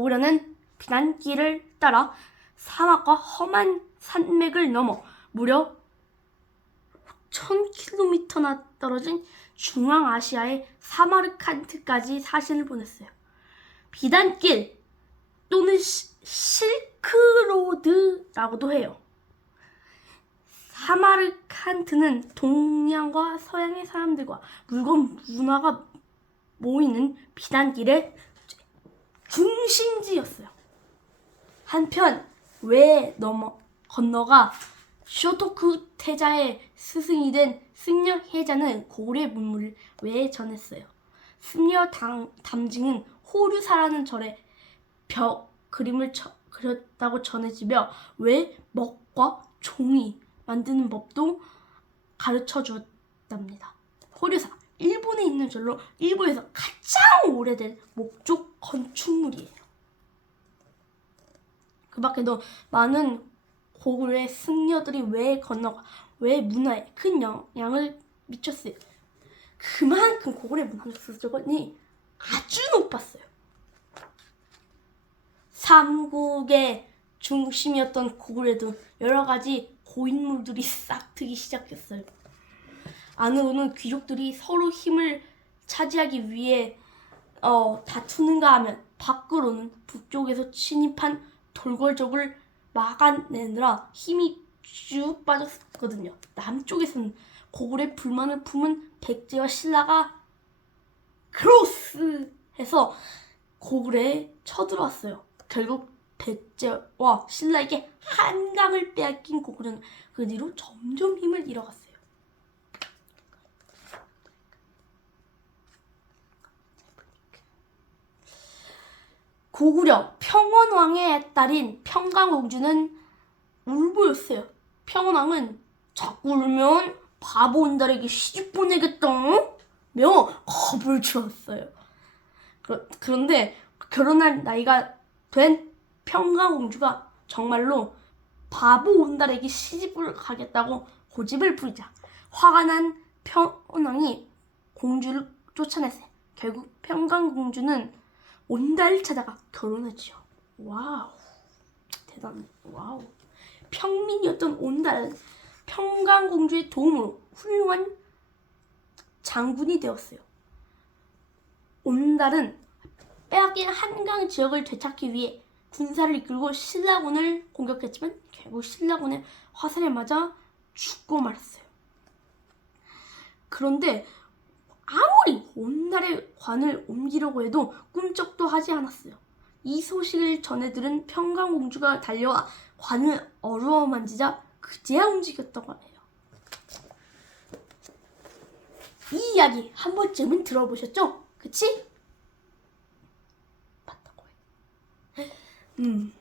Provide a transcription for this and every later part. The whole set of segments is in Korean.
고구려는 비난길을 따라 사막과 험한 산맥을 넘어 무려 1000km나 떨어진 중앙아시아의 사마르칸트까지 사신을 보냈어요. 비단길 또는 시- 실크로드라고도 해요. 사마르칸트는 동양과 서양의 사람들과 물건 문화가 모이는 비단길의 중심지였어요. 한편 외 넘어 건너가 쇼토크 태자의 스승이 된 승려 해자는 고구려의 문물을 외에 전했어요. 승려 당, 담징은 호류사라는 절에 벽 그림을 쳐- 그렸다고 전해지며 왜 먹과 종이 만드는 법도 가르쳐 주었답니다. 호류사 일본에 있는 절로 일본에서 가장 오래된 목조 건축물이에요. 그 밖에도 많은 고구려의 승려들이 외에 건너가 외 문화에 큰 영향을 미쳤어요. 그만큼 고구려 문화적 수준이 아주 높았어요. 삼국의 중심이었던 고구려도 여러 가지 고인물들이 싹 트기 시작했어요. 안으로는 귀족들이 서로 힘을 차지하기 위해 어, 다투는가 하면 밖으로는 북쪽에서 침입한 돌궐족을 막아내느라 힘이 쭉 빠졌거든요. 남쪽에서는 고구려의 불만을 품은 백제와 신라가 크로스 해서 고구려에 쳐들어왔어요. 결국 백제와 신라에게 한강을 빼앗긴 고구려는 그 뒤로 점점 힘을 잃어갔어요. 고구려 평원왕의 딸인 평강공주는 울보였어요. 평원왕은 자꾸 울면 바보 온달에게 시집 보내겠다 며 겁을 주었어요. 그러, 그런데 결혼할 나이가 된 평강공주가 정말로 바보 온달에게 시집을 가겠다고 고집을 부리자 화가 난 평원왕이 공주를 쫓아냈어요. 결국 평강공주는 온달을 찾아가 결혼했죠. 와우 대단해. 와우 평민이었던 온달은 평강공주의 도움으로 훌륭한 장군이 되었어요. 온달은 빼앗긴 한강 지역을 되찾기 위해 군사를 이끌고 신라군을 공격했지만 결국 신라군의 화살에 맞아 죽고 말았어요. 그런데 아무리 온달의 관을 옮기려고 해도 꿈쩍도 하지 않았어요. 이 소식을 전해 들은 평강공주가 달려와 관을 어루어 만지자 그제야 움직였다고 하네요. 이 이야기 한 번쯤은 들어보셨죠? 그치? 맞다고 해. 음,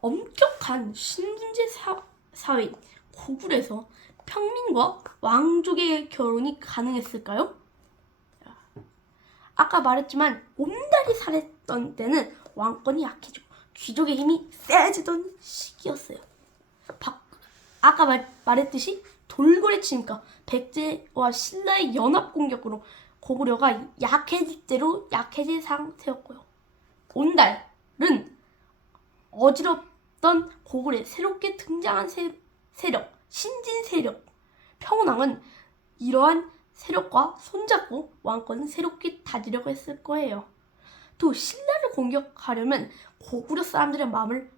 엄격한 신분제 사, 사회인 고구려에서 평민과 왕족의 결혼이 가능했을까요? 아까 말했지만 온달이 살았던 때는 왕권이 약해지고 귀족의 힘이 세지던 시기였어요. 박- 아까 말, 말했듯이 돌고래 치니까 백제와 신라의 연합 공격으로 고구려가 약해질 대로 약해진 상태였고요. 온달은 어지럽던 고구려에 새롭게 등장한 세, 세력, 신진 세력, 평원왕은 이러한 세력과 손잡고 왕권을 새롭게 다지려고 했을 거예요. 또 신라를 공격하려면 고구려 사람들의 마음을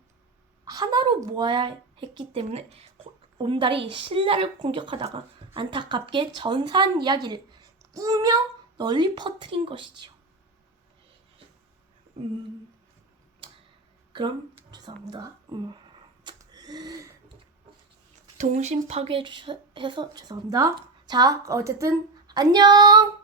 하나로 모아야 했기 때문에 고- 온달이 신라를 공격하다가 안타깝게 전사한 이야기를 꾸며 널리 퍼뜨린 것이지요. 음, 그럼 죄송합니다. 음. 동심 파괴해서 죄송합니다. 자, 어쨌든 안녕!